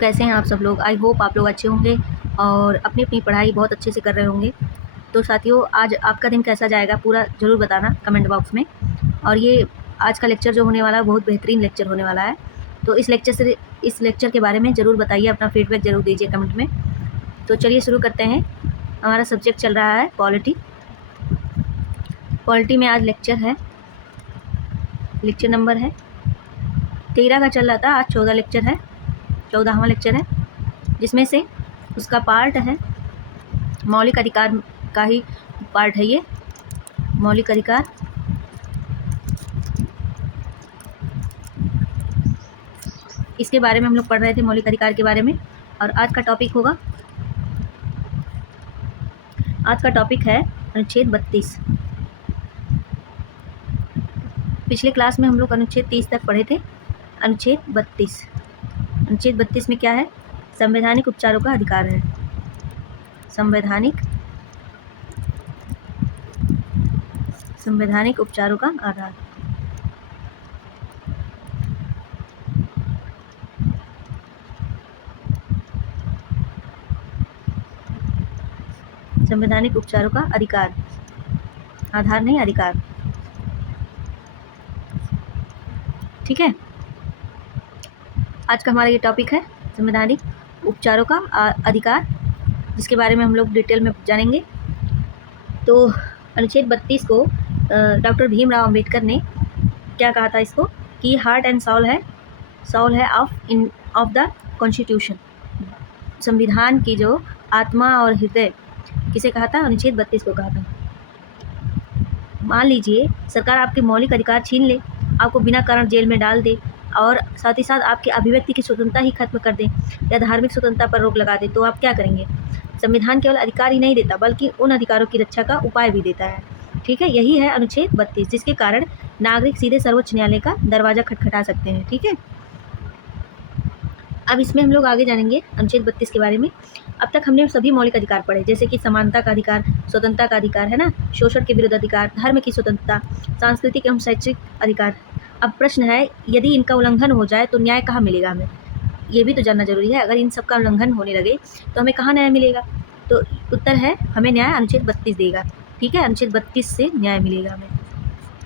कैसे हैं आप सब लोग। आई होप आप लोग अच्छे होंगे और अपनी अपनी पढ़ाई बहुत अच्छे से कर रहे होंगे। तो साथियों, आज आपका दिन कैसा जाएगा पूरा ज़रूर बताना कमेंट बॉक्स में। और ये आज का लेक्चर जो होने वाला है बहुत बेहतरीन लेक्चर होने वाला है। तो इस लेक्चर के बारे में ज़रूर बताइए, अपना फीडबैक ज़रूर दीजिए कमेंट में। तो चलिए शुरू करते हैं। हमारा सब्जेक्ट चल रहा है पॉलिटी। पॉलिटी में आज लेक्चर नंबर है 13 का चल रहा था, आज 14 लेक्चर है, 14वां लेक्चर है, जिसमें से उसका पार्ट है मौलिक अधिकार का ही पार्ट है ये। मौलिक अधिकार, इसके बारे में हम लोग पढ़ रहे थे, मौलिक अधिकार के बारे में। और आज का टॉपिक है अनुच्छेद 32। पिछले क्लास में हम लोग अनुच्छेद 30 तक पढ़े थे। अनुच्छेद 32 में क्या है? संवैधानिक उपचारों का अधिकार है। संवैधानिक उपचारों का आधार। संवैधानिक उपचारों का अधिकार, आधार नहीं, अधिकार। ठीक है, आज का हमारा ये टॉपिक है संवैधानिक उपचारों का अधिकार, जिसके बारे में हम लोग डिटेल में जानेंगे। तो अनुच्छेद 32 को डॉक्टर भीमराव अंबेडकर ने क्या कहा था इसको, कि हार्ट एंड सॉल है ऑफ द कॉन्स्टिट्यूशन। संविधान की जो आत्मा और हृदय, किसे कहा था? अनुच्छेद 32 को कहा था। मान लीजिए सरकार आपके मौलिक अधिकार छीन ले, आपको बिना कारण जेल में डाल दे और साथ ही साथ आपकी अभिव्यक्ति की स्वतंत्रता ही खत्म कर दे या धार्मिक स्वतंत्रता पर रोक लगा दे, तो आप क्या करेंगे? संविधान केवल अधिकार ही नहीं देता बल्कि उन अधिकारों की रक्षा का उपाय भी देता है। ठीक है, यही है अनुच्छेद 32, जिसके कारण नागरिक सीधे सर्वोच्च न्यायालय का दरवाजा खटखटा सकते हैं। ठीक है, अब इसमें हम लोग आगे जानेंगे अनुच्छेद 32 के बारे में। अब तक हमने सभी मौलिक अधिकार पढ़े, जैसे कि समानता का अधिकार, स्वतंत्रता का अधिकार है ना, शोषण के विरुद्ध अधिकार, धर्म की स्वतंत्रता, सांस्कृतिक एवं शैक्षिक अधिकार। अब प्रश्न है, यदि इनका उल्लंघन हो जाए तो न्याय कहाँ मिलेगा हमें? ये भी तो जानना जरूरी है। अगर इन सब का उल्लंघन होने लगे तो हमें कहाँ न्याय मिलेगा? तो उत्तर है, हमें न्याय अनुच्छेद 32 देगा। ठीक है, अनुच्छेद 32 से न्याय मिलेगा हमें।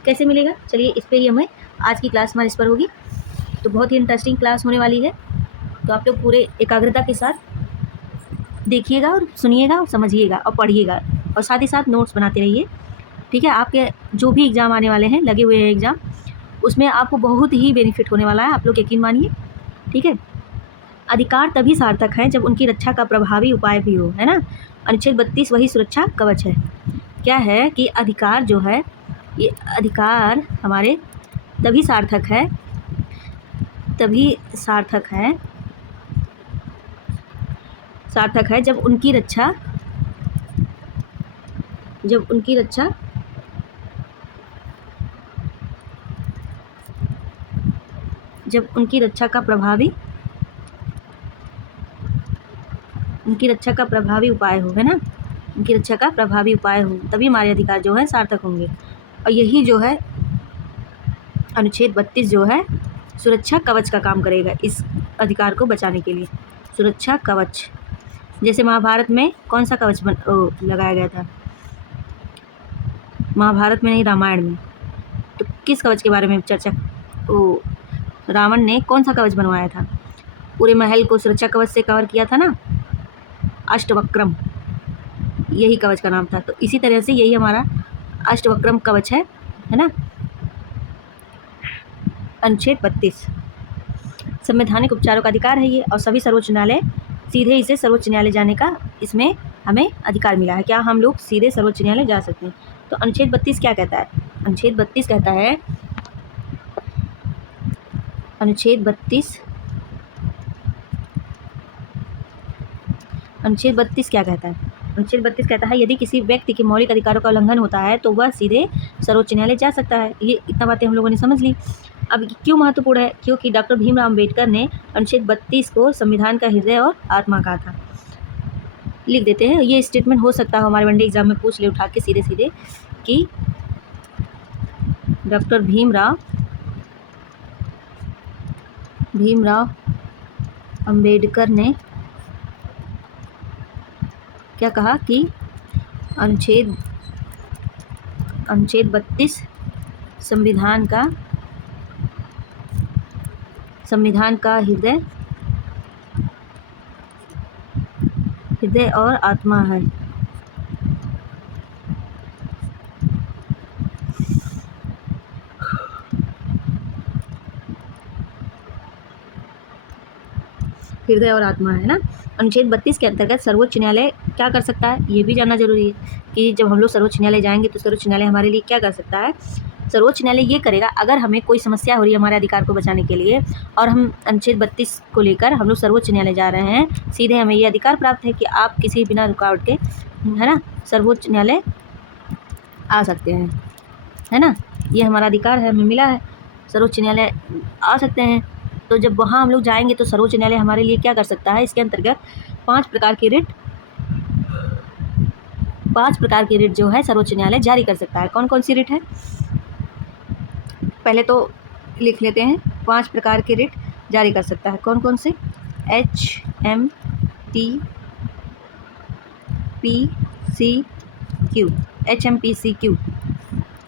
कैसे मिलेगा? चलिए इस पर ही हमें आज की क्लास हमारी इस पर होगी। तो बहुत ही इंटरेस्टिंग क्लास होने वाली है, तो आप लोग पूरे एकाग्रता के साथ देखिएगा और सुनिएगा और समझिएगा और पढ़िएगा, और साथ ही साथ नोट्स बनाते रहिए। ठीक है, आपके जो भी एग्ज़ाम आने वाले हैं, लगे हुए हैं एग्ज़ाम, उसमें आपको बहुत ही बेनिफिट होने वाला है, आप लोग यकीन मानिए। ठीक है, अधिकार तभी सार्थक है जब उनकी रक्षा का प्रभावी उपाय भी हो, है ना। अनुच्छेद 32 वही सुरक्षा कवच है। क्या है कि अधिकार जो है, ये अधिकार हमारे तभी सार्थक है जब उनकी रक्षा का प्रभावी उपाय हो, है ना। उनकी रक्षा का प्रभावी उपाय हो, तभी हमारे अधिकार जो है सार्थक होंगे। और यही जो है अनुच्छेद 32 जो है सुरक्षा कवच का काम करेगा इस अधिकार को बचाने के लिए। सुरक्षा कवच, जैसे महाभारत में कौन सा कवच लगाया गया था? महाभारत में नहीं, रामायण में। तो किस कवच के बारे में चर्चा? रावण ने कौन सा कवच बनवाया था? पूरे महल को सुरक्षा कवच से कवर किया था ना, अष्टवक्रम, यही कवच का नाम था। तो इसी तरह से यही हमारा अष्टवक्रम कवच है ना। अनुच्छेद 32 संवैधानिक उपचारों का अधिकार है ये, और सभी सर्वोच्च न्यायालय सीधे इसे सर्वोच्च न्यायालय जाने का इसमें हमें अधिकार मिला है। क्या हम लोग सीधे सर्वोच्च न्यायालय जा सकते हैं? तो अनुच्छेद 32 क्या कहता है? अनुच्छेद 32 कहता है, अनुच्छेद 32 क्या कहता है? अनुच्छेद 32 कहता है, यदि किसी व्यक्ति के मौलिक अधिकारों का उल्लंघन होता है तो वह सीधे सर्वोच्च न्यायालय जा सकता है। ये इतना बातें हम लोगों ने समझ ली। अब क्यों महत्वपूर्ण है? क्योंकि डॉक्टर भीमराव अंबेडकर ने अनुच्छेद 32 को संविधान का हृदय और आत्मा कहा था। लिख देते हैं, ये स्टेटमेंट हो सकता है हमारे वनडे एग्जाम में पूछ ले उठा के सीधे कि डॉक्टर भीमराव अंबेडकर ने क्या कहा कि अनुच्छेद 32 संविधान का हृदय और आत्मा है। हृदय और आत्मा है ना। अनुच्छेद 32 के अंतर्गत सर्वोच्च न्यायालय क्या कर सकता है, ये भी जानना जरूरी है कि जब हम लोग सर्वोच्च न्यायालय जाएंगे तो सर्वोच्च न्यायालय हमारे लिए क्या कर सकता है। सर्वोच्च न्यायालय ये करेगा, अगर हमें कोई समस्या हो रही है हमारे अधिकार को बचाने के लिए और हम अनुच्छेद 32 को लेकर हम लोग सर्वोच्च न्यायालय जा रहे हैं, सीधे हमें ये अधिकार प्राप्त है कि आप किसी बिना रुकावट के, है ना, सर्वोच्च न्यायालय आ सकते हैं, है ना। ये हमारा अधिकार है, हमें मिला है, सर्वोच्च न्यायालय आ सकते हैं। तो जब वहाँ हम लोग जाएंगे तो सर्वोच्च न्यायालय हमारे लिए क्या कर सकता है, इसके अंतर्गत 5 प्रकार की रिट जो है सर्वोच्च न्यायालय जारी कर सकता है। कौन कौन सी रिट है, पहले तो लिख लेते हैं। 5 प्रकार के रिट जारी कर सकता है, कौन कौन से? HMPCQ।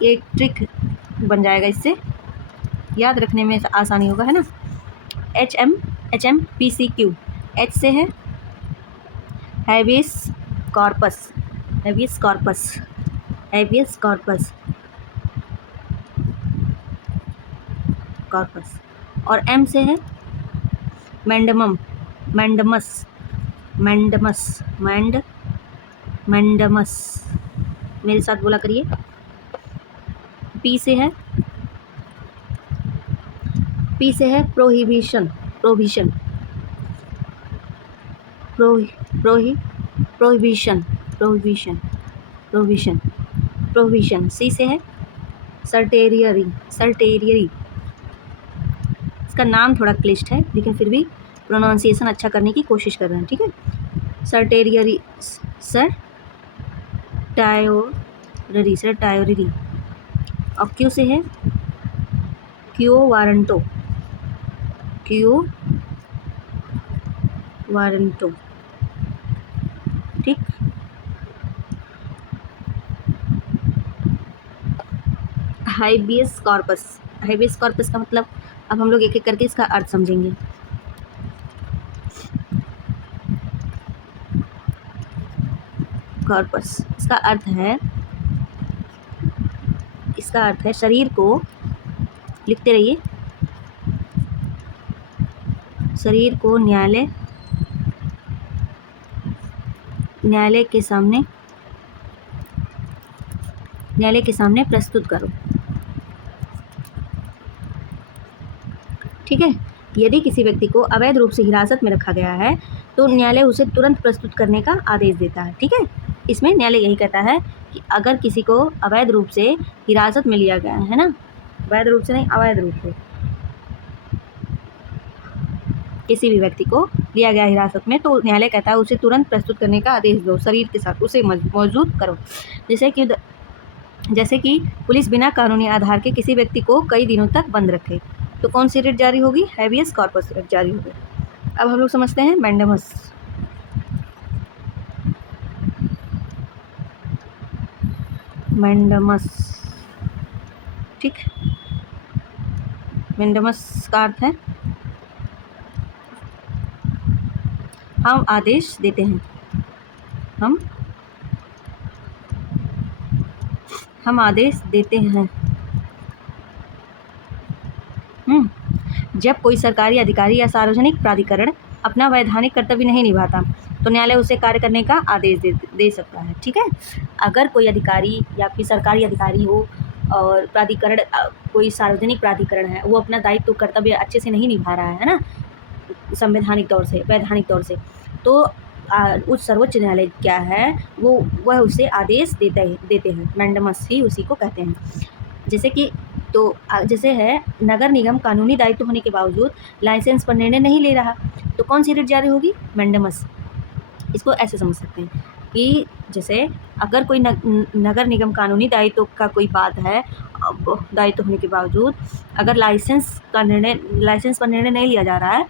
एक ट्रिक बन जाएगा, इससे याद रखने में आसानी होगा, है ना। HMPCQ। H से है हैबियस कॉर्पस। और M से है मैंडमस। मेरे साथ बोला करिए। P से है प्रोहिबिशन। C से है सर्टेरियरी। इसका नाम थोड़ा क्लिष्ट है लेकिन फिर भी प्रोनाउंसिएशन अच्छा करने की कोशिश कर रहे हैं, ठीक है। सर्टेरियरी। और Q से है क्यो वारंटो। ठीक। हाइबियस कॉर्पस का मतलब अब हम लोग एक एक करके इसका अर्थ समझेंगे। कॉर्पस, इसका अर्थ है शरीर को, लिखते रहिए, शरीर को न्यायालय के सामने प्रस्तुत करो। ठीक है। यदि किसी व्यक्ति को अवैध रूप से हिरासत में रखा गया है तो न्यायालय उसे तुरंत प्रस्तुत करने का आदेश देता है। ठीक है। इसमें न्यायालय यही कहता है कि अगर किसी को अवैध रूप से हिरासत में लिया गया है ना, वैध रूप से नहीं, अवैध रूप से किसी भी व्यक्ति को लिया गया हिरासत में, तो न्यायालय कहता है उसे तुरंत प्रस्तुत करने का आदेश दो, शरीर के साथ उसे मौजूद करो। जैसे कि पुलिस बिना कानूनी आधार के किसी व्यक्ति को कई दिनों तक बंद रखे तो कौन सी रिट जारी होगी? हैबियस कॉर्पस रिट जारी होगी। अब हम लोग समझते हैं मैंडमस। ठीक। मैंडमस का अर्थ है हम आदेश देते हैं, हम आदेश देते हैं। जब कोई सरकारी अधिकारी या सार्वजनिक प्राधिकरण अपना वैधानिक कर्तव्य नहीं निभाता तो न्यायालय उसे कार्य करने का आदेश दे सकता है। ठीक है। अगर कोई अधिकारी या फिर सरकारी अधिकारी हो और प्राधिकरण, कोई सार्वजनिक प्राधिकरण है, वो अपना दायित्व कर्तव्य अच्छे से नहीं निभा रहा है ना, संवैधानिक तौर से, वैधानिक तौर से, तो उस सर्वोच्च न्यायालय क्या है, वह उसे आदेश देते हैं। मैंडमस ही उसी को कहते हैं। जैसे है नगर निगम कानूनी दायित्व होने के बावजूद लाइसेंस पर निर्णय नहीं ले रहा तो कौन सी रिट जारी होगी? मैंडमस। इसको ऐसे समझ सकते हैं कि जैसे अगर कोई नगर निगम कानूनी दायित्व का कोई बात है, दायित्व होने के बावजूद अगर लाइसेंस पर निर्णय नहीं लिया जा रहा है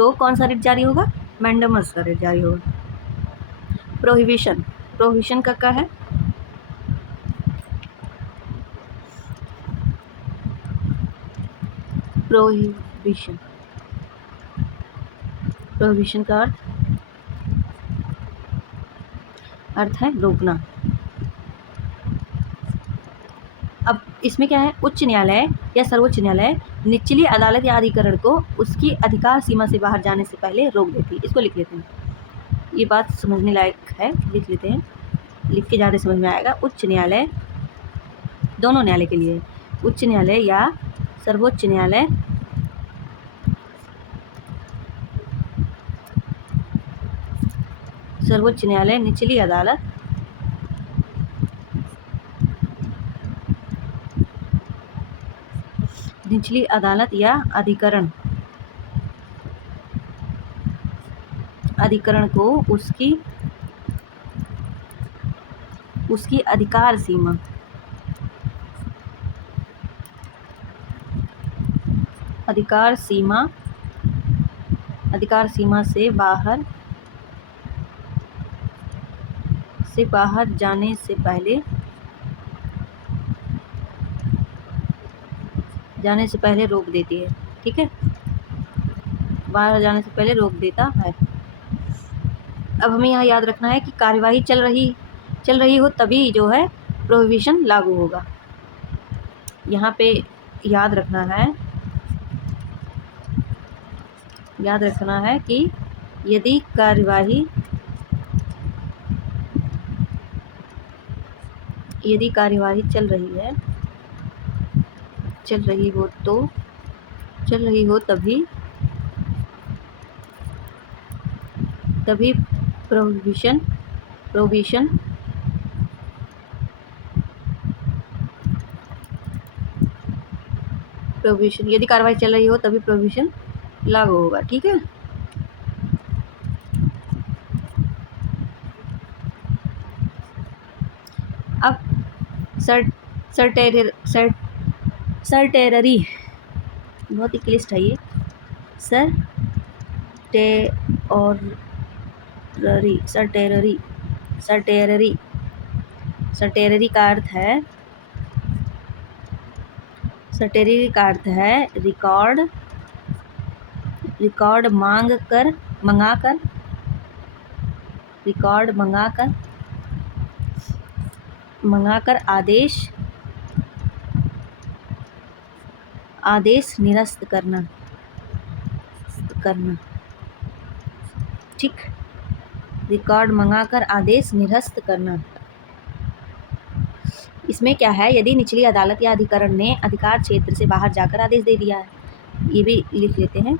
तो कौन सा रिट जारी होगा? मैंडेमस का रिट जारी होगा। प्रोहिबिशन, प्रोहिबिशन का क्या है? प्रोहिबिशन, प्रोहिबिशन का अर्थ है रोकना। अब इसमें क्या है? उच्च न्यायालय या सर्वोच्च न्यायालय निचली अदालत या अधिकरण को उसकी अधिकार सीमा से बाहर जाने से पहले रोक देती है। इसको लिख लेते हैं, ये बात समझने लायक है, लिख लेते हैं, लिख के ज़्यादा समझ में आएगा। उच्च न्यायालय, दोनों न्यायालय के लिए, उच्च न्यायालय या सर्वोच्च न्यायालय सर्वोच्च न्यायालय निचली अदालत या अधिकरण को उसकी अधिकार सीमा से बाहर जाने से पहले रोक देती है। ठीक है, बाहर जाने से पहले रोक देता है। अब हमें यहाँ याद रखना है कि कार्यवाही चल रही हो तभी जो है प्रोहिबिशन लागू होगा। यहाँ पे याद रखना है कि यदि कार्यवाही चल रही हो तभी प्रोहिबिशन यदि कार्रवाई चल रही हो तभी प्रोहिबिशन लागू होगा। ठीक है, अब सर्टेररी, बहुत ही क्लिष्ट है ये, सर्टेररी का अर्थ है रिकॉर्ड मंगाकर आदेश निरस्त करना। ठीक, रिकॉर्ड मंगाकर आदेश निरस्त करना। इसमें क्या है? यदि निचली अदालत या अधिकरण ने अधिकार क्षेत्र से बाहर जाकर आदेश दे दिया है, ये भी लिख लेते हैं।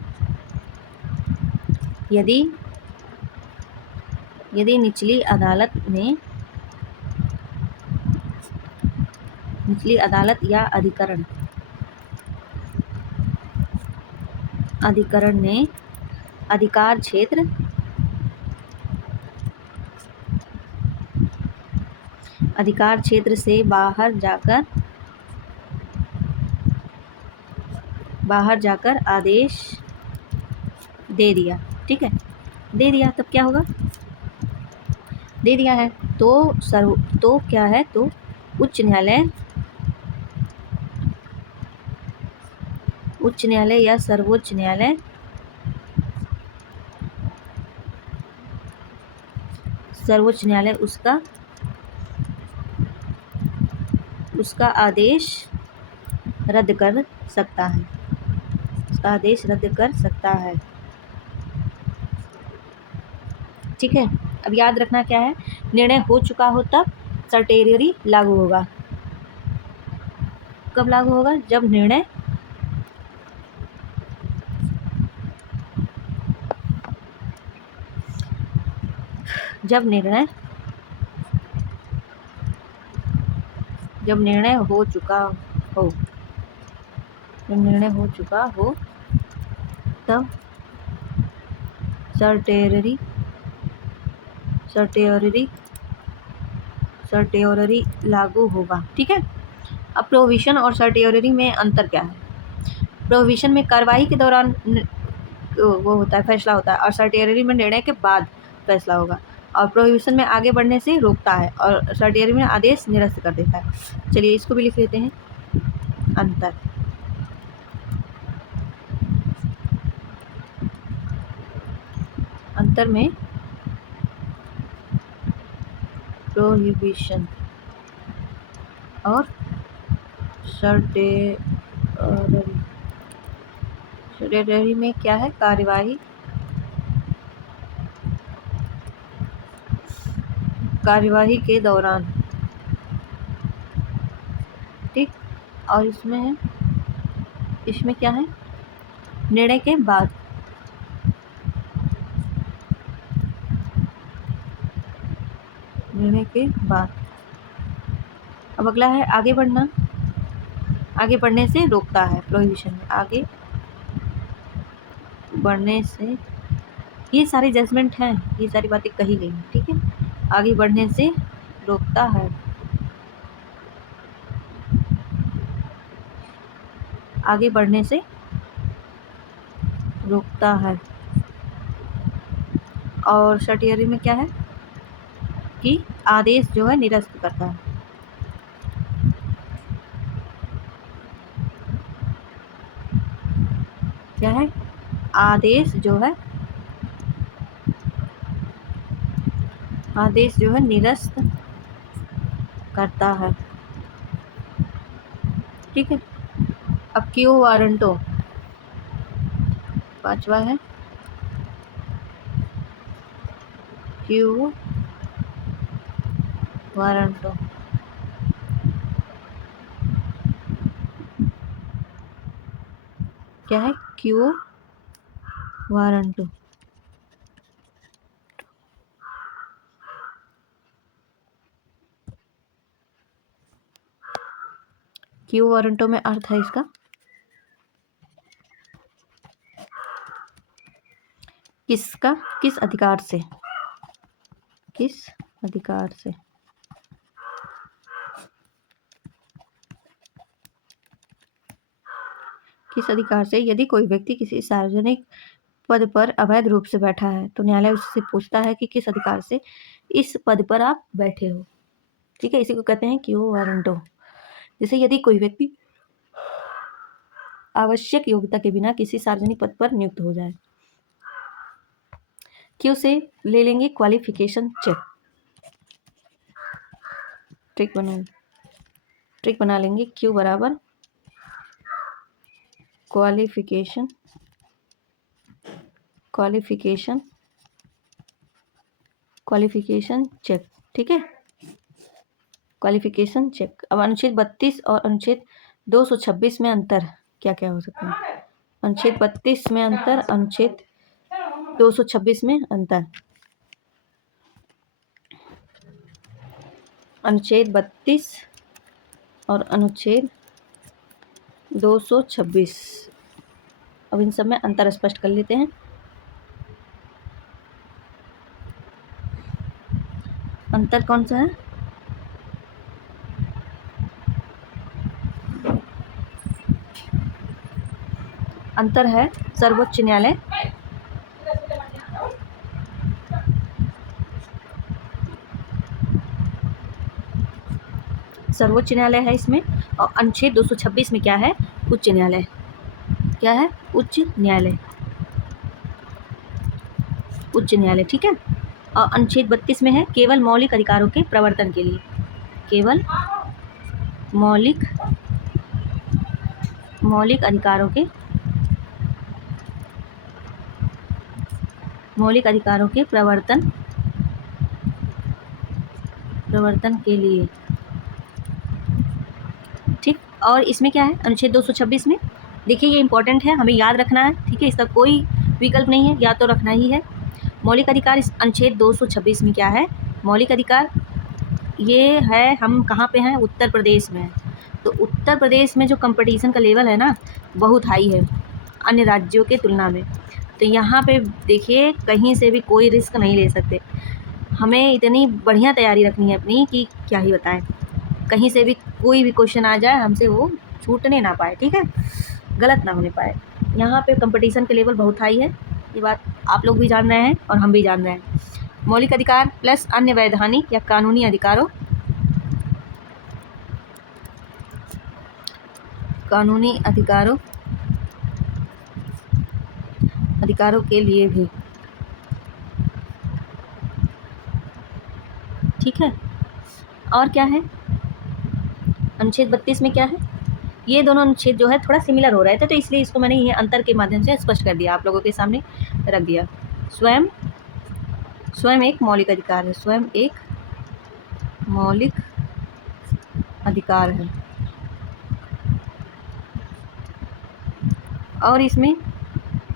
यदि निचली अदालत या अधिकरण ने अधिकार क्षेत्र से बाहर जाकर आदेश दे दिया। ठीक है, दे दिया तब क्या होगा? दे दिया है तो क्या है? तो उच्च न्यायालय या सर्वोच्च न्यायालय उसका आदेश रद्द कर सकता है। ठीक है, अब याद रखना क्या है? निर्णय हो चुका हो तब सर्टेररी लागू होगा। कब लागू होगा? जब निर्णय हो चुका हो तब सर्टेररी लागू होगा। ठीक है, अब प्रोहिबिशन और सर्टेररी में अंतर क्या है? प्रोहिबिशन में कार्रवाई के दौरान वो होता है, फैसला होता है, और सर्टेरियरी में निर्णय के बाद फैसला होगा, और प्रोहिबिशन में आगे बढ़ने से रोकता है, और सर्टेरियरी में आदेश निरस्त कर देता है। चलिए इसको भी लिख लेते हैं। अंतर, अंतर में प्रोहिबिशन और सर्टेरियरी में क्या है, कार्यवाही के दौरान, ठीक, और इसमें क्या है, निर्णय के बाद, निर्णय के बाद। अब अगला है आगे बढ़ना, आगे बढ़ने से रोकता है, प्रोहिबिशन में आगे बढ़ने से, ये सारे जजमेंट हैं, ये सारी बातें कही गई हैं, ठीक है। आगे बढ़ने से रोकता है, आगे बढ़ने से रोकता है, और सर्टेरियरी में क्या है कि आदेश जो है निरस्त करता है। क्या है, आदेश जो है निरस्त करता है, ठीक है। अब क्यू वारंटो, पांचवा है क्यू वारंटो। क्या है, क्यू वारंटो। क्यू वारंटो में अर्थ है इसका किसका, किस अधिकार से, किस अधिकार से, किस अधिकार से। यदि कोई व्यक्ति किसी सार्वजनिक पद पर अवैध रूप से बैठा है तो न्यायालय उससे पूछता है कि किस अधिकार से इस पद पर आप बैठे हो, ठीक है। इसी को कहते हैं क्यू वारंटो। जैसे यदि कोई व्यक्ति आवश्यक योग्यता के बिना किसी सार्वजनिक पद पर नियुक्त हो जाए, क्यू से ले लेंगे क्वालिफिकेशन चेक, ट्रिक बना लेंगे। क्यू बराबर क्वालिफिकेशन चेक, ठीक है, क्वालिफिकेशन चेक। अब अनुच्छेद 32 और अनुच्छेद 226 में अंतर क्या क्या हो सकता है। अनुच्छेद 32 में अंतर, अनुच्छेद 226 में अंतर। अनुच्छेद 32 और अनुच्छेद 226, अब इन सब में अंतर स्पष्ट कर लेते हैं। अंतर कौन सा है, अंतर है सर्वोच्च न्यायालय, सर्वोच्च न्यायालय है इसमें, और अनुच्छेद 226 में क्या है, उच्च न्यायालय। क्या है, उच्च न्यायालय, उच्च न्यायालय, ठीक है। और अनुच्छेद 32 में है केवल मौलिक अधिकारों के प्रवर्तन के लिए, केवल मौलिक अधिकारों के प्रवर्तन के लिए, ठीक। और इसमें क्या है, अनुच्छेद 226 में देखिए, ये इंपॉर्टेंट है, हमें याद रखना है, ठीक है, इसका कोई विकल्प नहीं है, या तो रखना ही है। मौलिक अधिकार इस अनुच्छेद 226 में क्या है, मौलिक अधिकार ये है, हम कहाँ पे हैं, उत्तर प्रदेश में है। तो उत्तर प्रदेश में जो कंपटीशन का लेवल है ना, बहुत हाई है अन्य राज्यों के तुलना में। तो यहाँ पे देखिए, कहीं से भी कोई रिस्क नहीं ले सकते, हमें इतनी बढ़िया तैयारी रखनी है अपनी कि क्या ही बताएं, कहीं से भी कोई भी क्वेश्चन आ जाए हमसे वो छूटने ना पाए, ठीक है, गलत ना होने पाए। यहाँ पे कंपटीशन के लेवल बहुत हाई है, ये बात आप लोग भी जान रहे हैं और हम भी जान रहे हैं। मौलिक अधिकार प्लस अन्य वैधानिक या कानूनी अधिकारों के लिए भी, ठीक है। और क्या है अनुच्छेद 32 में क्या है, ये दोनों अनुच्छेद जो है थोड़ा सिमिलर हो रहे थे, तो इसलिए इसको मैंने ये अंतर के माध्यम से स्पष्ट कर दिया, आप लोगों के सामने रख दिया। स्वयं एक मौलिक अधिकार है, स्वयं एक मौलिक अधिकार है। और इसमें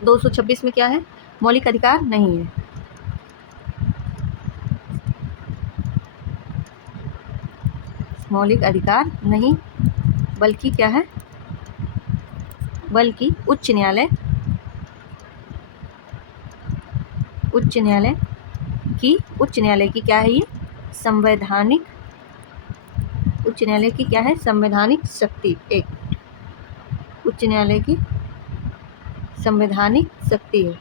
226 में क्या है, मौलिक अधिकार नहीं है। मौलिक अधिकार नहीं, बल्कि क्या है, बल्कि उच्च न्यायालय की क्या है, ये संवैधानिक, उच्च न्यायालय की क्या है, संवैधानिक शक्ति, एक उच्च न्यायालय की संवैधानिक शक्ति है।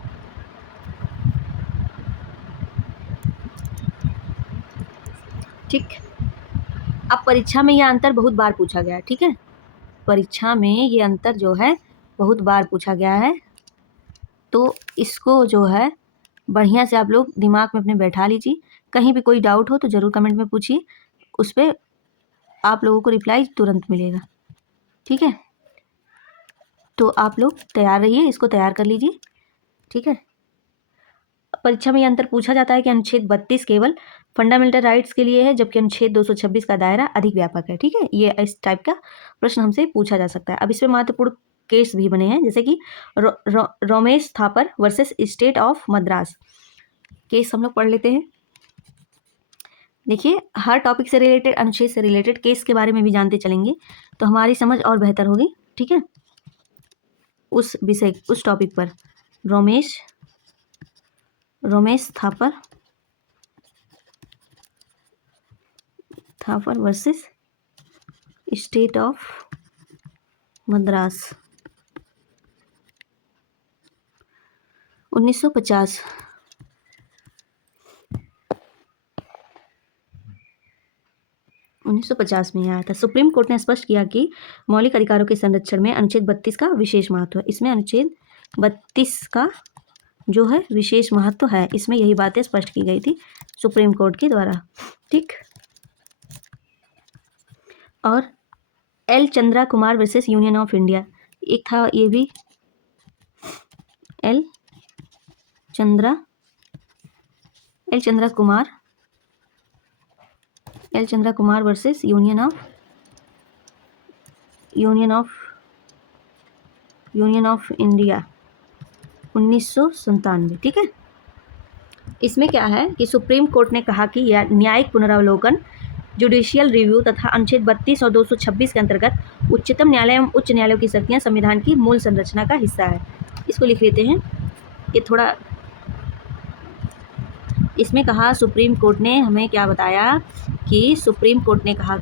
ठीक, अब परीक्षा में यह अंतर बहुत बार पूछा गया है, ठीक है, परीक्षा में ये अंतर जो है बहुत बार पूछा गया है, तो इसको जो है बढ़िया से आप लोग दिमाग में अपने बैठा लीजिए। कहीं भी कोई डाउट हो तो ज़रूर कमेंट में पूछिए, उस पर आप लोगों को रिप्लाई तुरंत मिलेगा, ठीक है। तो आप लोग तैयार रहिए, इसको तैयार कर लीजिए, ठीक है। परीक्षा में यह अंतर पूछा जाता है कि अनुच्छेद 32 केवल फंडामेंटल राइट्स के लिए है, जबकि अनुच्छेद 226 का दायरा अधिक व्यापक है, ठीक है। ये इस टाइप का प्रश्न हमसे पूछा जा सकता है। अब इसमें महत्वपूर्ण केस भी बने हैं, जैसे कि Romesh Thapar versus state of Madras case हम लोग पढ़ लेते हैं। देखिए, हर टॉपिक से रिलेटेड, अनुच्छेद से रिलेटेड केस के बारे में भी जानते चलेंगे तो हमारी समझ और बेहतर होगी, ठीक है। उस विषय, उस टॉपिक पर Romesh Thapar versus state of Madras 1950 में आया था। सुप्रीम कोर्ट ने स्पष्ट किया कि मौलिक अधिकारों के संरक्षण में अनुच्छेद 32 का विशेष महत्व है। इसमें अनुच्छेद 32 का जो है विशेष महत्व है, इसमें यही बातें स्पष्ट की गई थी सुप्रीम कोर्ट के द्वारा, ठीक। और L Chandra Kumar versus union of India, एक था ये भी, L Chandra Kumar versus union of India 1997, ठीक है। इसमें क्या है कि सुप्रीम कोर्ट ने कहा कि न्यायिक पुनरावलोकन, जुडिशियल रिव्यू तथा अनुच्छेद 32 और 226 के अंतर्गत उच्चतम न्यायालय एवं उच्च न्यायालयों की शक्तियां संविधान की मूल संरचना का हिस्सा है। इसको लिख लेते हैं, ये थोड़ा, इसमें कहा सुप्रीम कोर्ट ने हमें क्या बताया कि सुप्रीम कोर्ट ने कहा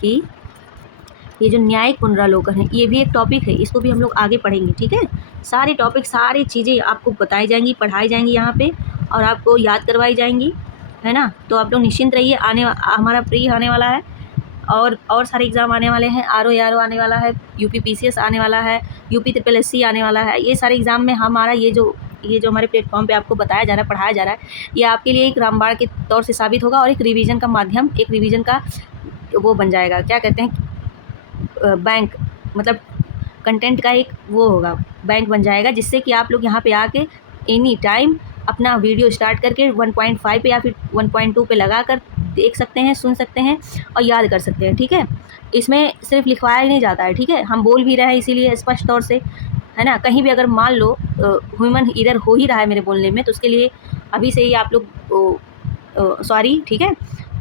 कि ये जो न्यायिक पुनरावलोकन है, ये भी एक टॉपिक है, इसको भी हम लोग आगे पढ़ेंगे, ठीक है। सारे टॉपिक, सारी चीज़ें आपको बताई जाएंगी, पढ़ाई जाएंगी यहाँ पे, और आपको याद करवाई जाएंगी, है ना। तो आप लोग निश्चिंत रहिए, हमारा प्री आने वाला है, और सारे एग्ज़ाम आने वाले हैं, आर आने वाला है, यूपी PCS आने वाला है, यूपी SSC आने वाला है। ये सारे एग्ज़ाम में हमारा ये जो हमारे प्लेटफॉर्म पे आपको बताया जा रहा है, पढ़ाया जा रहा है, ये आपके लिए एक रामबाण के तौर से साबित होगा, और एक रिवीजन का माध्यम, एक रिवीजन का वो बन जाएगा, क्या कहते हैं, बैंक, मतलब कंटेंट का एक वो होगा, बैंक बन जाएगा, जिससे कि आप लोग यहाँ पे आके एनी टाइम अपना वीडियो स्टार्ट करके 1.5 पे या फिर 1.2 पे लगा कर देख सकते हैं, सुन सकते हैं और याद कर सकते हैं, ठीक है। इसमें सिर्फ लिखवाया ही नहीं जाता है, ठीक है, हम बोल भी रहे हैं इसीलिए स्पष्ट तौर से, है ना। कहीं भी अगर मान लो ह्यूमन एरर हो ही रहा है मेरे बोलने में, तो उसके लिए अभी से ही आप लोग सॉरी, ठीक है,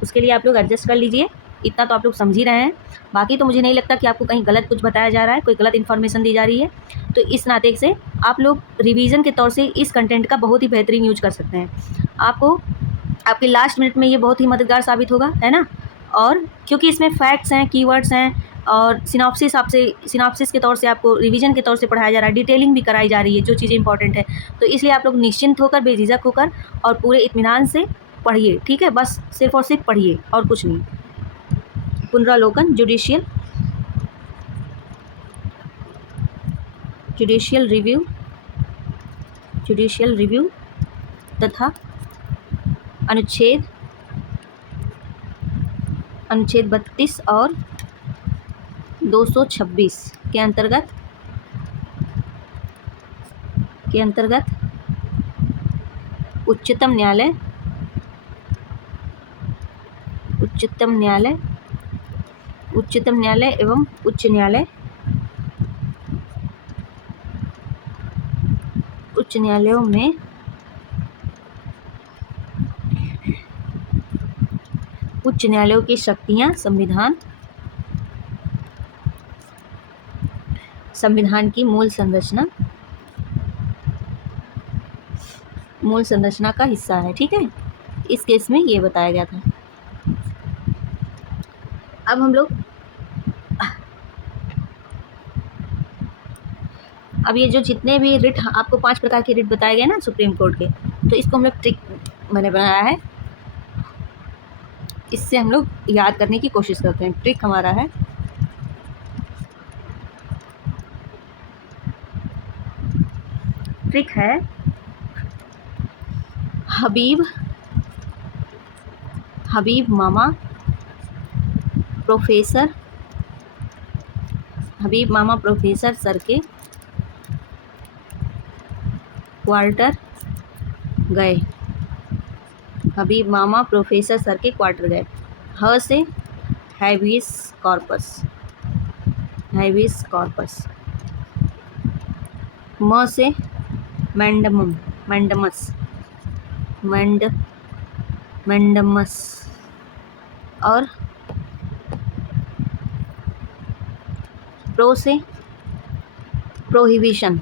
उसके लिए आप लोग एडजस्ट कर लीजिए, इतना तो आप लोग समझ ही रहे हैं। बाकी तो मुझे नहीं लगता कि आपको कहीं गलत कुछ बताया जा रहा है, कोई गलत इन्फॉर्मेशन दी जा रही है, तो इस नाते से आप लोग रिवीजन के तौर से इस कंटेंट का बहुत ही बेहतरीन यूज कर सकते हैं। आपको आपके लास्ट मिनट में ये बहुत ही मददगार साबित होगा, है ना। और क्योंकि इसमें फैक्ट्स हैं, कीवर्ड्स हैं, और सिनॉप्सिस के तौर से आपको रिवीजन के तौर से पढ़ाया जा रहा है, डिटेलिंग भी कराई जा रही है जो चीज़ें इंपॉर्टेंट है। तो इसलिए आप लोग निश्चिंत होकर, बेझिझक होकर और पूरे इत्मीनान से पढ़िए, ठीक है। बस सिर्फ और सिर्फ पढ़िए और कुछ नहीं। पुनरावलोकन, जुडिशियल रिव्यू तथा अनुच्छेद 32 और 226 के अंतर्गत उच्चतम न्यायालय एवं उच्च न्यायालयों में उच्च न्यायालयों की शक्तियां संविधान की मूल संरचना का हिस्सा है, ठीक है। इस केस में ये बताया गया था। अब हम लोग अब ये जो जितने भी रिट, आपको 5 प्रकार के रिट बताए गए ना सुप्रीम कोर्ट के, तो इसको हम लोग ट्रिक मैंने बनाया है, इससे हम लोग याद करने की कोशिश करते हैं। ट्रिक हमारा है हबीब मामा प्रोफेसर सर के क्वार्टर गए। हबीब मामा प्रोफेसर सर के क्वार्टर गए। ह से हैबियस कॉर्पस। म से मैंडमस और प्रो से प्रोहिबिशन।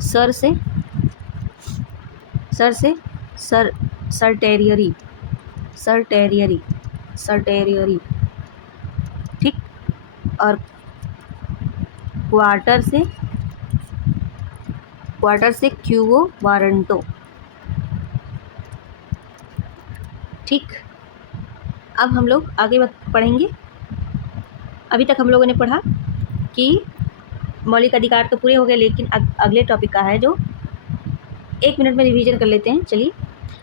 सर से सर्टेरियरी, ठीक। और क्वार्टर से क्यूओ वारंटो, ठीक। अब हम लोग आगे पढ़ेंगे। अभी तक हम लोगों ने पढ़ा कि मौलिक अधिकार तो पूरे हो गए, लेकिन अगले टॉपिक का है जो 1 मिनट में रिवीजन कर लेते हैं। चलिए,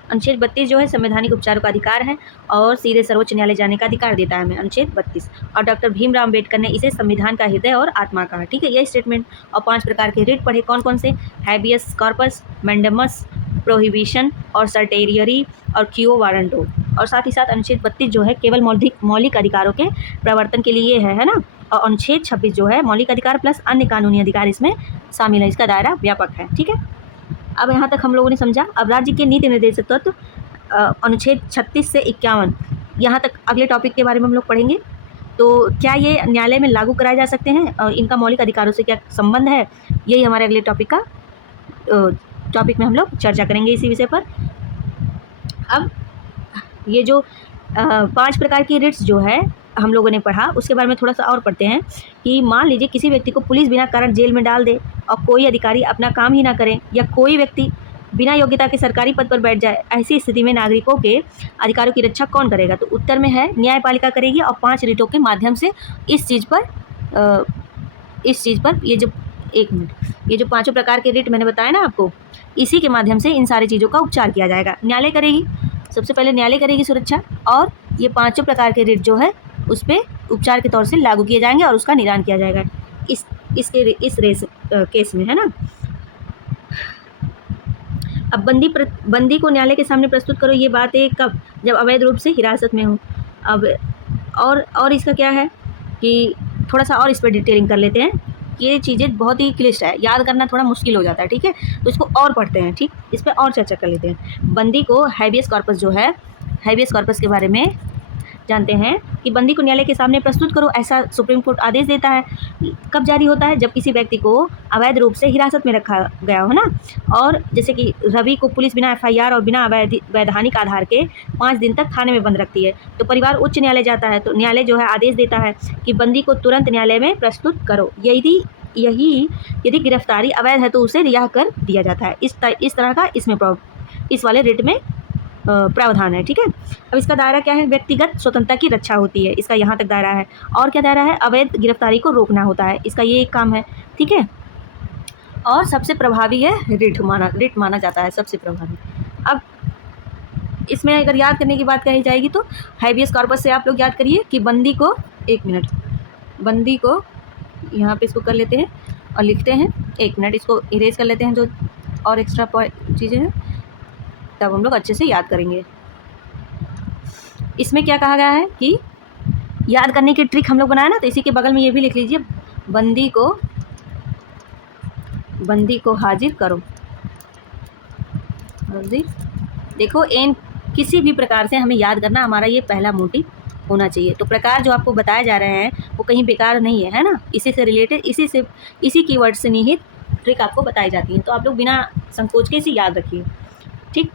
अनुच्छेद 32 जो है संवैधानिक उपचारों का अधिकार है और सीधे सर्वोच्च न्यायालय जाने का अधिकार देता है हमें, अनुच्छेद 32। और डॉक्टर भीमराव अम्बेडकर ने इसे संविधान का हृदय और आत्मा कहा, ठीक है। यह स्टेटमेंट। और 5 प्रकार के रिट पढ़े, कौन कौन से? हैबियस कॉर्पस, मैंडमस, प्रोहिबिशन और सर्टेरियरी और क्यूओ वारंटो। और साथ ही साथ अनुच्छेद 32 जो है केवल मौलिक अधिकारों के प्रवर्तन के लिए है ना। और अनुच्छेद 26 जो है मौलिक अधिकार प्लस अन्य कानूनी अधिकार इसमें शामिल है, इसका दायरा व्यापक है, ठीक है। अब यहाँ तक हम लोगों ने समझा। अब राज्य के नीति निर्देशक तत्व अनुच्छेद 36 से 51, यहाँ तक अगले टॉपिक के बारे में हम लोग पढ़ेंगे। तो क्या ये न्यायालय में लागू कराए जा सकते हैं और इनका मौलिक अधिकारों से क्या संबंध है, यही हमारे अगले टॉपिक में हम लोग चर्चा करेंगे इसी विषय पर। अब ये जो 5 प्रकार की रिट्स जो है हम लोगों ने पढ़ा, उसके बारे में थोड़ा सा और पढ़ते हैं कि मान लीजिए किसी व्यक्ति को पुलिस बिना कारण जेल में डाल दे और कोई अधिकारी अपना काम ही ना करे, या कोई व्यक्ति बिना योग्यता के सरकारी पद पर बैठ जाए, ऐसी स्थिति में नागरिकों के अधिकारों की रक्षा कौन करेगा? तो उत्तर में है न्यायपालिका करेगी। और 5 रिटों के माध्यम से इस चीज़ पर ये जो 5 प्रकार के रिट मैंने बताया ना आपको, इसी के माध्यम से इन सारी चीज़ों का उपचार किया जाएगा। न्यायालय करेगी, सबसे पहले न्यायालय करेगी सुरक्षा, और ये 5 प्रकार के रिट जो है उस पर उपचार के तौर से लागू किए जाएंगे और उसका निदान किया जाएगा इस केस में, है ना। अब बंदी को न्यायालय के सामने प्रस्तुत करो, ये बात है कब? जब अवैध रूप से हिरासत में हो। अब और इसका क्या है कि थोड़ा सा और इस पर डिटेलिंग कर लेते हैं। ये चीज़ें बहुत ही क्लिष्ट है, याद करना थोड़ा मुश्किल हो जाता है, ठीक है। तो इसको और पढ़ते हैं, ठीक, इस पर और चर्चा कर लेते हैं। बंदी को हैबियस कॉर्पस जो है, हैबियस कॉर्पस के बारे में जानते हैं कि बंदी को न्यायालय के सामने प्रस्तुत करो, ऐसा सुप्रीम कोर्ट आदेश देता है। कब जारी होता है? जब किसी व्यक्ति को अवैध रूप से हिरासत में रखा गया हो ना। और जैसे कि रवि को पुलिस बिना FIR और बिना वैधानिक आधार के 5 दिन तक थाने में बंद रखती है, तो परिवार उच्च न्यायालय जाता है, तो न्यायालय जो है आदेश देता है कि बंदी को तुरंत न्यायालय में प्रस्तुत करो। यदि गिरफ्तारी अवैध है तो उसे रिहा कर दिया जाता है। इस तरह का इसमें इस वाले रिट में प्रावधान है। ठीक है, अब इसका दायरा क्या है? व्यक्तिगत स्वतंत्रता की रक्षा होती है, इसका यहाँ तक दायरा है। और क्या दायरा है? अवैध गिरफ्तारी को रोकना होता है, इसका ये एक काम है। ठीक है, और सबसे प्रभावी है रिट माना जाता है सबसे प्रभावी। अब इसमें अगर याद करने की बात कही जाएगी तो हैबियस कॉर्पस से आप लोग याद करिए कि बंदी को, एक मिनट, बंदी को यहाँ पे इसको कर लेते हैं और लिखते हैं, एक मिनट इसको इरेज कर लेते हैं जो और एक्स्ट्रा चीज़ें हैं, तब हम लोग अच्छे से याद करेंगे। इसमें क्या कहा गया है कि याद करने की ट्रिक हम लोग बनाया ना, तो इसी के बगल में ये भी लिख लीजिए, बंदी को हाजिर करो। हाजिर, देखो एन किसी भी प्रकार से हमें याद करना, हमारा ये पहला मोटिव होना चाहिए। तो प्रकार जो आपको बताए जा रहे हैं वो कहीं बेकार नहीं है ना, इसी से रिलेटेड, इसी कीवर्ड से निहित ट्रिक आपको बताई जाती है, तो आप लोग बिना संकोच के इसे याद रखिए। ठीक,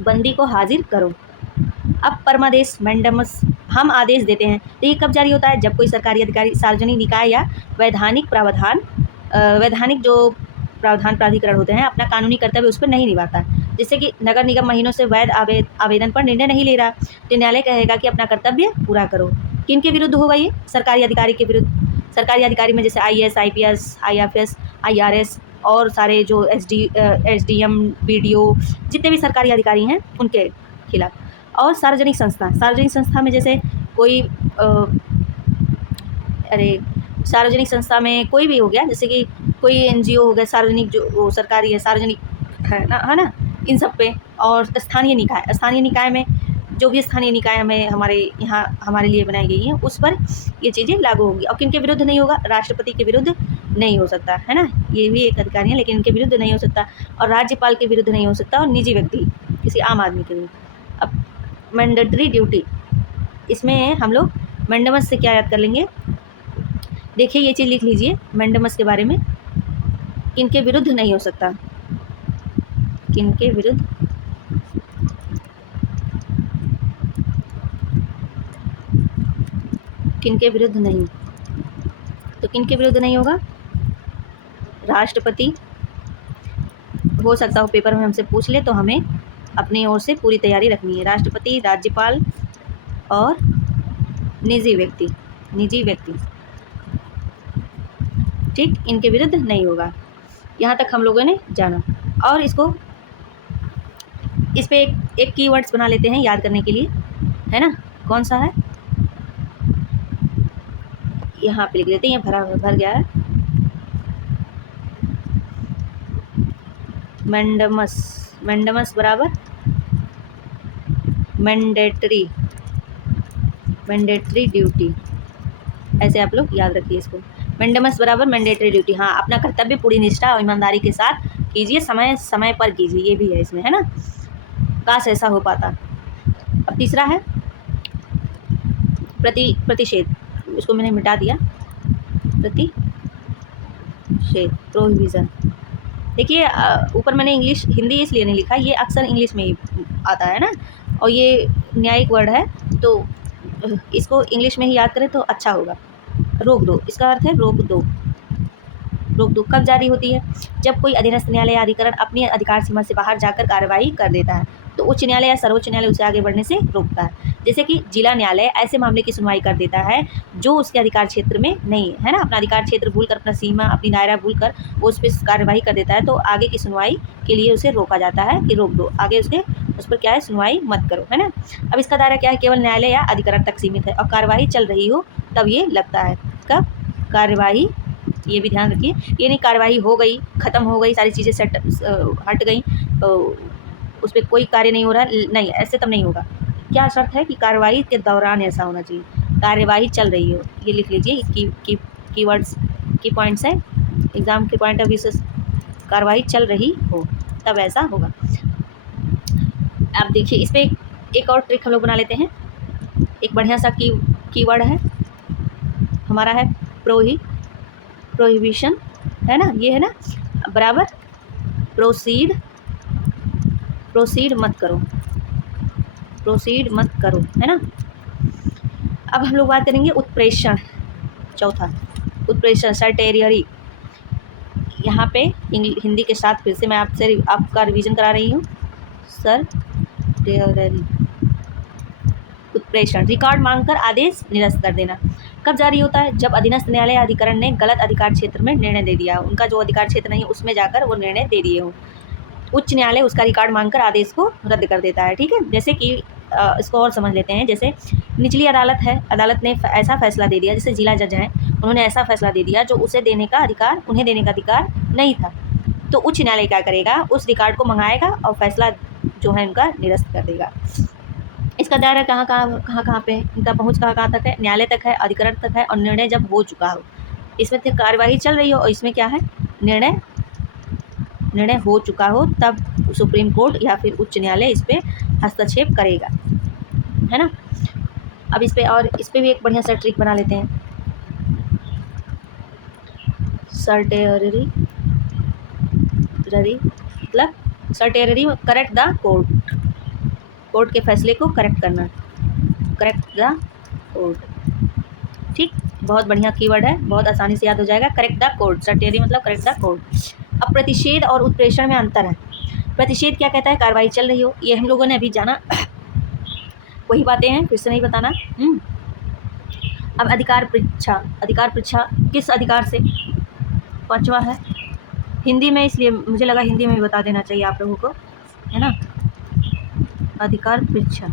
बंदी को हाजिर करो। अब परमादेश मैंडेमस हम आदेश देते हैं, तो ये कब जारी होता है? जब कोई सरकारी अधिकारी सार्वजनिक निकाय या वैधानिक जो प्रावधान प्राधिकरण होते हैं अपना कानूनी कर्तव्य उस पर नहीं निभाता, जिससे कि नगर निगम महीनों से वैध आवेदन पर निर्णय नहीं ले रहा, तो न्यायालय कहेगा कि अपना कर्तव्य पूरा करो। किन के विरुद्ध होगा ये? सरकारी अधिकारी के विरुद्ध। सरकारी अधिकारी में जैसे IAS, IPS, IFS, IRS और सारे जो SDM, BDO, जितने भी सरकारी अधिकारी हैं उनके खिलाफ। और सार्वजनिक संस्था में जैसे कोई सार्वजनिक संस्था में कोई भी हो गया, जैसे कि कोई NGO हो गया, सार्वजनिक जो सरकारी है, सार्वजनिक है ना, इन सब पे। और स्थानीय निकाय में जो भी स्थानीय निकाय हमारे यहाँ हमारे लिए बनाई गई हैं उस पर ये चीज़ें लागू होंगी। और किन के विरुद्ध नहीं होगा? राष्ट्रपति के विरुद्ध नहीं हो सकता, है ना, ये भी एक अधिकारी है लेकिन इनके विरुद्ध नहीं हो सकता, और राज्यपाल के विरुद्ध नहीं हो सकता, और निजी व्यक्ति किसी आम आदमी के विरुद्ध। अब मैंडेटरी ड्यूटी, इसमें हम लोग मैंडेमस से क्या याद कर लेंगे? देखिए ये चीज़ लिख लीजिए मैंडेमस के बारे में, किनके विरुद्ध नहीं हो सकता, किनके विरुद्ध नहीं, तो किनके विरुद्ध नहीं होगा? राष्ट्रपति हो सकता हो पेपर में हमसे पूछ ले, तो हमें अपनी ओर से पूरी तैयारी रखनी है। राष्ट्रपति, राज्यपाल और निजी व्यक्ति, ठीक, इनके विरुद्ध नहीं होगा। यहाँ तक हम लोगों ने जाना। और इस पे एक कीवर्ड्स बना लेते हैं याद करने के लिए, है ना, कौन सा है? यहाँ पे लिख लेते हैं, भर गया है, मैंडेमस बराबर मैंडेटरी ड्यूटी, ऐसे आप लोग याद रखिए इसको। मैंडेमस बराबर मैंडेटरी ड्यूटी। हाँ, अपना कर्तव्य पूरी निष्ठा और ईमानदारी के साथ कीजिए, समय पर कीजिए, ये भी है इसमें, है ना, काश ऐसा हो पाता। अब तीसरा है प्रतिषेध, इसको मैंने मिटा दिया, प्रतिषेध, प्रोहिबिशन। देखिए ऊपर मैंने हिंदी इसलिए नहीं लिखा, ये अक्सर इंग्लिश में ही आता है ना, और ये न्यायिक वर्ड है, तो इसको इंग्लिश में ही याद करें तो अच्छा होगा। रोक दो, इसका अर्थ है रोक दो। कब जारी होती है? जब कोई अधीनस्थ न्यायालय या अधिकरण अपनी अधिकार सीमा से बाहर जाकर कार्यवाही कर देता है, तो उच्च न्यायालय या सर्वोच्च न्यायालय उसे आगे बढ़ने से रोकता है। जैसे कि जिला न्यायालय ऐसे मामले की सुनवाई कर देता है जो उसके अधिकार क्षेत्र में नहीं है ना, अपना अधिकार क्षेत्र भूलकर, अपना सीमा, अपनी दायरा भूलकर वो उस पर कार्यवाही कर देता है, तो आगे की सुनवाई के लिए उसे रोका जाता है कि रोक दो, आगे उस पर क्या है, सुनवाई मत करो, है ना। अब इसका दायरा क्या है? केवल न्यायालय या अधिकरण तक सीमित है, और कार्यवाही चल रही हो तब ये लगता है। कब? कार्यवाही, ये भी ध्यान रखिए, ये नहीं कार्यवाही हो गई, ख़त्म हो गई, सारी चीज़ें हट गई, तो उस पर कोई कार्य नहीं हो रहा, नहीं, ऐसे तब नहीं होगा। क्या शर्त है? कि कार्यवाही के दौरान ऐसा होना चाहिए, कार्यवाही चल रही हो, ये लिख लीजिए, कीवर्ड्स, की पॉइंट्स हैं एग्ज़ाम के पॉइंट ऑफ व्यू से, कार्यवाही चल रही हो तब ऐसा होगा। अब देखिए इस पर एक और ट्रिक हम लोग बना लेते हैं, एक बढ़िया सा कीवर्ड है हमारा है प्रोहिबिशन, है ना, ये है ना, बराबर प्रोसीड मत करो, प्रोसीड मत करो, है ना। अब हम लोग बात करेंगे उत्प्रेषण, चौथा उत्प्रेषण सर्टेरियरी। यहाँ पे हिंदी के साथ फिर से मैं आपका रिवीजन करा रही हूँ। सर्टेरियरी उत्प्रेषण, रिकॉर्ड मांगकर आदेश निरस्त कर देना। कब जारी होता है? जब अधीनस्थ न्यायालय या अधिकरण ने गलत अधिकार क्षेत्र में निर्णय दे दिया, उनका जो अधिकार क्षेत्र नहीं है उसमें जाकर वो निर्णय दे दिए हो, उच्च न्यायालय उसका रिकॉर्ड मांगकर आदेश को रद्द कर देता है। ठीक है, जैसे कि इसको और समझ लेते हैं। जैसे निचली अदालत है, अदालत ने ऐसा फैसला दे दिया, जैसे जिला जज हैं, उन्होंने ऐसा फैसला दे दिया जो उन्हें देने का अधिकार नहीं था, तो उच्च न्यायालय क्या करेगा? उस रिकॉर्ड को मंगाएगा और फैसला जो है उनका निरस्त कर देगा। इसका दायरा कहाँ पे है? इनका पहुँच कहाँ तक है? न्यायालय तक है, अधिकरण तक है, और निर्णय जब हो चुका हो, इसमें कार्यवाही चल रही हो और इसमें क्या है? निर्णय हो चुका हो, तब सुप्रीम कोर्ट या फिर उच्च न्यायालय इस पे हस्तक्षेप करेगा, है ना। अब इस पे भी एक बढ़िया सा ट्रिक बना लेते हैं। सर्टेरियरी मतलब सर्टेरियरी करेक्ट द कोर्ट के फैसले को करेक्ट करना, करेक्ट द कोर्ट। ठीक, बहुत बढ़िया कीवर्ड है, बहुत आसानी से याद हो जाएगा। करेक्ट द कोर्ट, सर्टेरियरी मतलब करेक्ट द कोर्ट। अब प्रतिषेध और उत्प्रेषण में अंतर है। प्रतिषेध क्या कहता है? कार्रवाई चल रही हो, ये हम लोगों ने अभी जाना, वही बातें हैं, फिर से नहीं बताना। अब अधिकार परीक्षा किस अधिकार से? पांचवा है हिंदी में, इसलिए मुझे लगा हिंदी में भी बता देना चाहिए आप लोगों को, है ना। अधिकार परीक्षा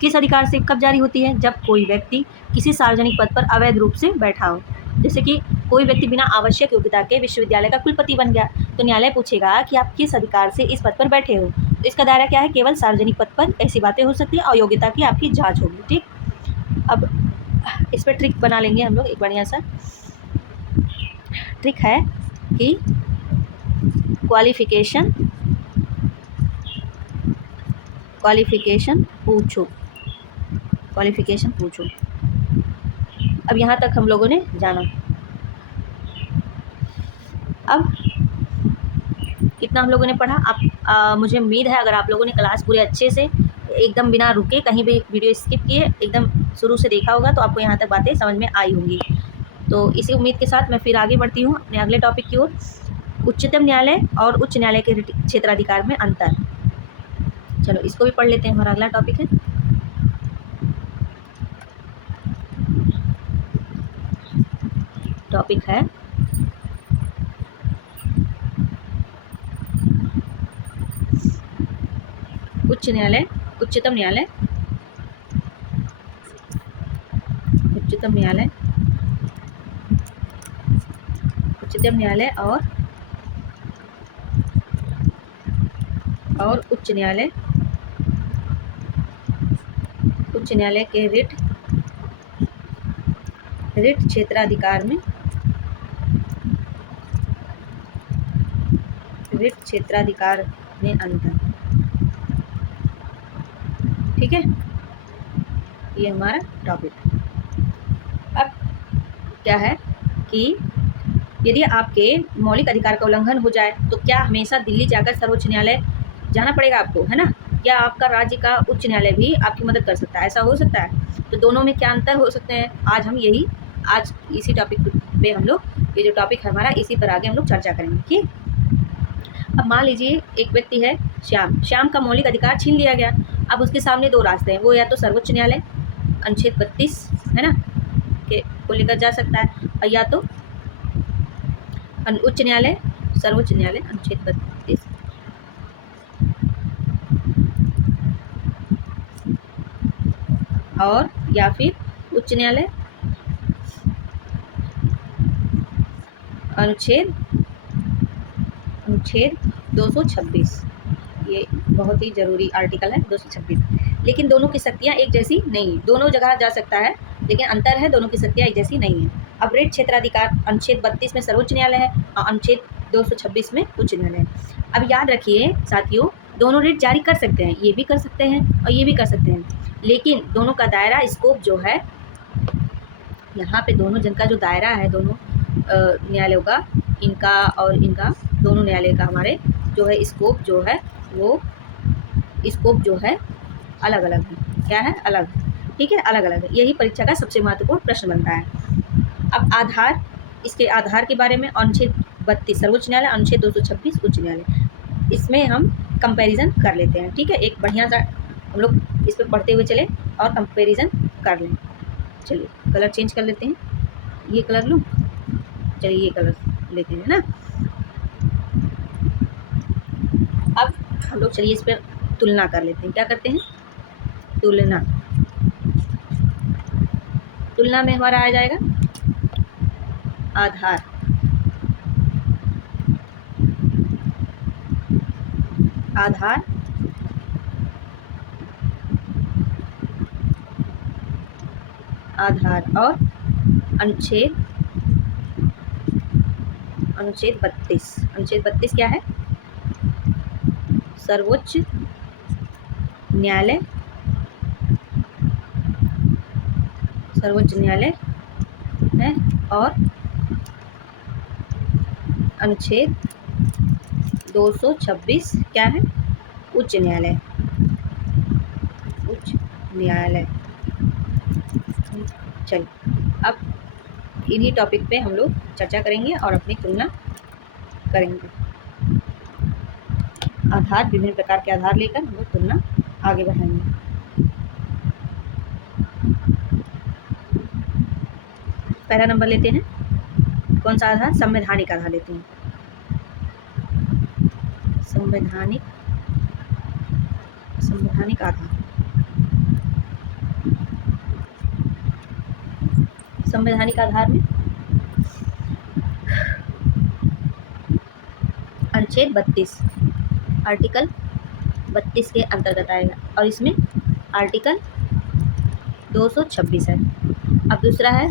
किस अधिकार से कब जारी होती है? जब कोई व्यक्ति किसी सार्वजनिक पद पर अवैध रूप से बैठा हो। जैसे कि कोई व्यक्ति बिना आवश्यक योग्यता के विश्वविद्यालय का कुलपति बन गया, तो न्यायालय पूछेगा कि आप किस अधिकार से इस पद पर बैठे हो। तो इसका दायरा क्या है? केवल सार्वजनिक पद पर ऐसी बातें हो सकती है और योग्यता की आपकी जांच होगी। ठीक, अब इस पर ट्रिक बना लेंगे हम लोग। एक बढ़िया सा ट्रिक है कि क्वालिफिकेशन पूछो। अब यहाँ तक हम लोगों ने जाना। अब इतना हम लोगों ने पढ़ा। मुझे उम्मीद है अगर आप लोगों ने क्लास पूरे अच्छे से एकदम बिना रुके, कहीं भी वीडियो स्किप किए, एकदम शुरू से देखा होगा, तो आपको यहाँ तक बातें समझ में आई होंगी। तो इसी उम्मीद के साथ मैं फिर आगे बढ़ती हूँ अपने अगले टॉपिक की ओर। उच्चतम न्यायालय और उच्च न्यायालय के क्षेत्राधिकार में अंतर। चलो इसको भी पढ़ लेते हैं। हमारा अगला टॉपिक है उच्चतम न्यायालय और उच्च न्यायालय के रिट क्षेत्राधिकार में अंतर। ठीक है, ये हमारा टॉपिक। अब क्या है कि यदि आपके मौलिक अधिकार का उल्लंघन हो जाए तो क्या हमेशा दिल्ली जाकर सर्वोच्च न्यायालय जाना पड़ेगा आपको, है ना, या आपका राज्य का उच्च न्यायालय भी आपकी मदद कर सकता है? ऐसा हो सकता है। तो दोनों में क्या अंतर हो सकते हैं? आज इसी टॉपिक पे हम लोग, ये जो टॉपिक है हमारा, इसी पर आगे हम लोग चर्चा करेंगे। ठीक, अब मान लीजिए एक व्यक्ति है श्याम का मौलिक अधिकार छीन लिया गया। अब उसके सामने दो रास्ते हैं, वो या तो सर्वोच्च न्यायालय अनुच्छेद 32 है ना के को लेकर जा सकता है, और या तो सर्वोच्च न्यायालय अनुच्छेद 32 और या फिर उच्च न्यायालय अनुच्छेद 226। ये बहुत ही ज़रूरी आर्टिकल है 226। लेकिन दोनों की शक्तियाँ एक जैसी नहीं है, दोनों जगह जा सकता है, लेकिन अंतर है, दोनों की शक्तियाँ एक जैसी नहीं है। अब रिट क्षेत्राधिकार अनुच्छेद 32 में सर्वोच्च न्यायालय है और अनुच्छेद 226 में उच्च न्यायालय है। अब याद रखिए साथियों, दोनों रिट जारी कर सकते हैं, ये भी कर सकते हैं और ये भी कर सकते हैं, लेकिन दोनों का दायरा स्कोप जो है, यहाँ पे दोनों जन का जो दायरा है, दोनों न्यायालयों का, इनका और इनका, दोनों न्यायालय का हमारे जो है स्कोप जो है वो स्कोप जो है अलग अलग है। क्या है? अलग है। ठीक है, अलग अलग है। यही परीक्षा का सबसे महत्वपूर्ण प्रश्न बनता है। अब आधार, इसके आधार के बारे में अनुच्छेद 32 सर्वोच्च न्यायालय, अनुच्छेद 226 उच्च न्यायालय, इसमें हम कंपैरिजन कर लेते हैं। ठीक है, एक बढ़िया सा हम लोग इस पर पढ़ते हुए चले और कंपैरिजन कर लें। चलिए कलर चेंज कर लेते हैं, ये कलर लूँ, चलिए ये कलर लेते हैं ना। अब हम लोग चलिए इस पर तुलना कर लेते हैं। क्या करते हैं? तुलना। तुलना में हमारा आ जाएगा आधार, आधार आधार और अनुच्छेद 32। अनुच्छेद 32 क्या है? सर्वोच्च न्यायालय, सर्वोच्च न्यायालय है, और अनुच्छेद 226 क्या है? उच्च न्यायालय, उच्च न्यायालय। चलिए अब इन्हीं टॉपिक पे हम लोग चर्चा करेंगे और अपनी तुलना करेंगे। आधार, विभिन्न प्रकार के आधार लेकर हम लोग तुलना आगे बढ़ाएंगे। पहला नंबर लेते हैं, कौन सा आधार? संवैधानिक आधार लेते हैं। संवैधानिक आधार। संवैधानिक आधार में अनुच्छेद 32 आर्टिकल 32 के अंतर्गत आएगा, और इसमें आर्टिकल 226 है। अब दूसरा है,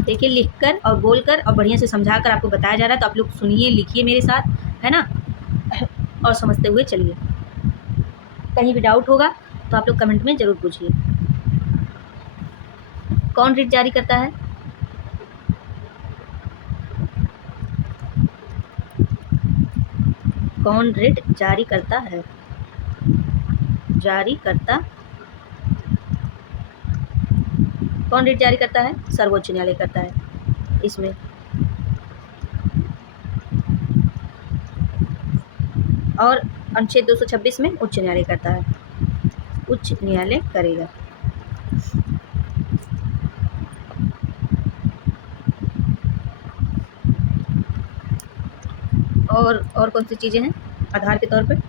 देखिए लिखकर और बोलकर और बढ़िया से समझाकर आपको बताया जा रहा है, तो आप लोग सुनिए, लिखिए मेरे साथ, है ना, और समझते हुए चलिए। कहीं भी डाउट होगा तो आप लोग कमेंट में ज़रूर पूछिए। कौन रिट जारी करता है? कौन रिट जारी करता है? जारी करता, कौन रिट जारी करता है? सर्वोच्च न्यायालय करता है। इसमें और अनुच्छेद 226 में उच्च न्यायालय करता है, उच्च न्यायालय करेगा। और कौन सी चीज़ें हैं आधार के तौर पर?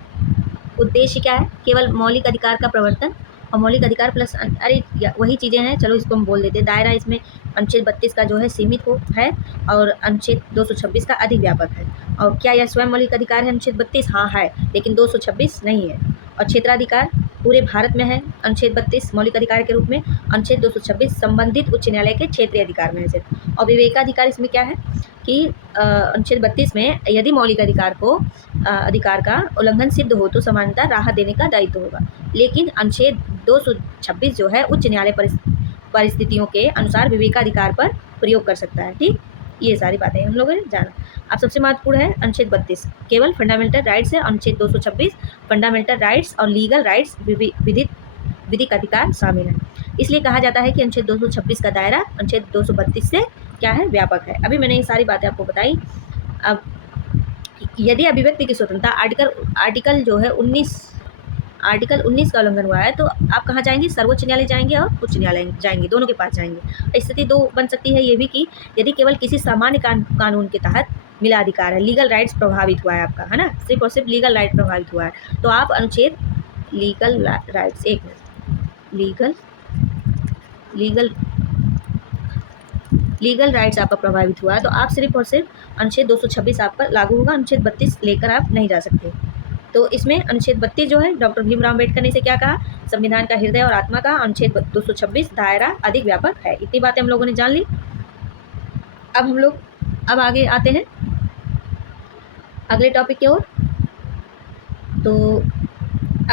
उद्देश्य क्या है? केवल मौलिक अधिकार का प्रवर्तन, और मौलिक अधिकार प्लस अरे वही चीज़ें हैं, चलो इसको हम बोल देते हैं। दायरा इसमें अनुच्छेद 32 का जो है सीमित हो है, और अनुच्छेद 226 का अधिक व्यापक है। और क्या यह स्वयं मौलिक अधिकार है अनुच्छेद 32? हाँ है, लेकिन 226 नहीं है। और क्षेत्राधिकार पूरे भारत में है अनुच्छेद 32 मौलिक अधिकार के रूप में, अनुच्छेद 226 संबंधित उच्च न्यायालय के क्षेत्रीय अधिकार में है सिर्फ। और विवेकाधिकार इसमें क्या है कि अनुच्छेद 32 में यदि मौलिक अधिकार का उल्लंघन सिद्ध हो तो समानता राहत देने का दायित्व होगा, लेकिन अनुच्छेद 226 जो है उच्च न्यायालय परिस्थितियों के अनुसार विवेकाधिकार पर प्रयोग कर सकता है। ठीक, ये सारी बातें हम लोगों ने जाना। अब सबसे महत्वपूर्ण है अनुच्छेद 32 केवल फंडामेंटल राइट्स है, अनुच्छेद 226 फंडामेंटल राइट्स और लीगल राइट्स विधिक अधिकार शामिल है। इसलिए कहा जाता है कि अनुच्छेद 226 का दायरा अनुच्छेद 232 से क्या है? व्यापक है। अभी मैंने ये सारी बातें आपको बताई। अब यदि अभिव्यक्ति की स्वतंत्रता आर्टिकल जो है 19 का उल्लंघन हुआ है, तो आप कहाँ जाएंगे? सर्वोच्च न्यायालय जाएंगे और उच्च न्यायालय जाएंगे, दोनों के पास जाएंगे। स्थिति दो बन सकती है ये भी कि यदि केवल किसी सामान्य कानून के तहत मिला अधिकार है, लीगल राइट्स प्रभावित हुआ है आपका, है ना, सिर्फ और सिर्फ लीगल राइट प्रभावित हुआ है, तो आप अनुच्छेद लीगल राइट्स, एक मिनट, लीगल राइट्स आपका प्रभावित हुआ है, तो आप सिर्फ और सिर्फ अनुच्छेद 226 आप पर लागू होगा, अनुच्छेद 32 लेकर आप नहीं जा सकते। तो इसमें अनुच्छेद 32 जो है डॉक्टर भीमराव अम्बेडकर ने इसे क्या कहा? संविधान का हृदय और आत्मा का। अनुच्छेद 226 दायरा अधिक व्यापक है। इतनी बातें हम लोगों ने जान ली। अब आगे आते हैं अगले टॉपिक की ओर। तो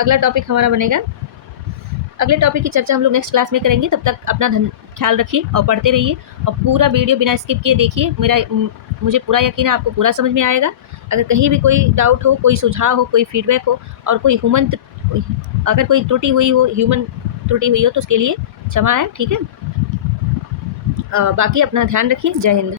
अगला टॉपिक हमारा बनेगा, अगले टॉपिक की चर्चा हम लोग नेक्स्ट क्लास में करेंगे। तब तक अपना ख्याल रखिए और पढ़ते रहिए और पूरा वीडियो बिना स्किप किए देखिए। मुझे पूरा यकीन है आपको पूरा समझ में आएगा। अगर कहीं भी कोई डाउट हो, कोई सुझाव हो, कोई फीडबैक हो और कोई अगर कोई त्रुटि हुई हो, ह्यूमन त्रुटि हुई हो तो उसके लिए क्षमा है, ठीक है। बाकी अपना ध्यान रखिए। जय हिंद।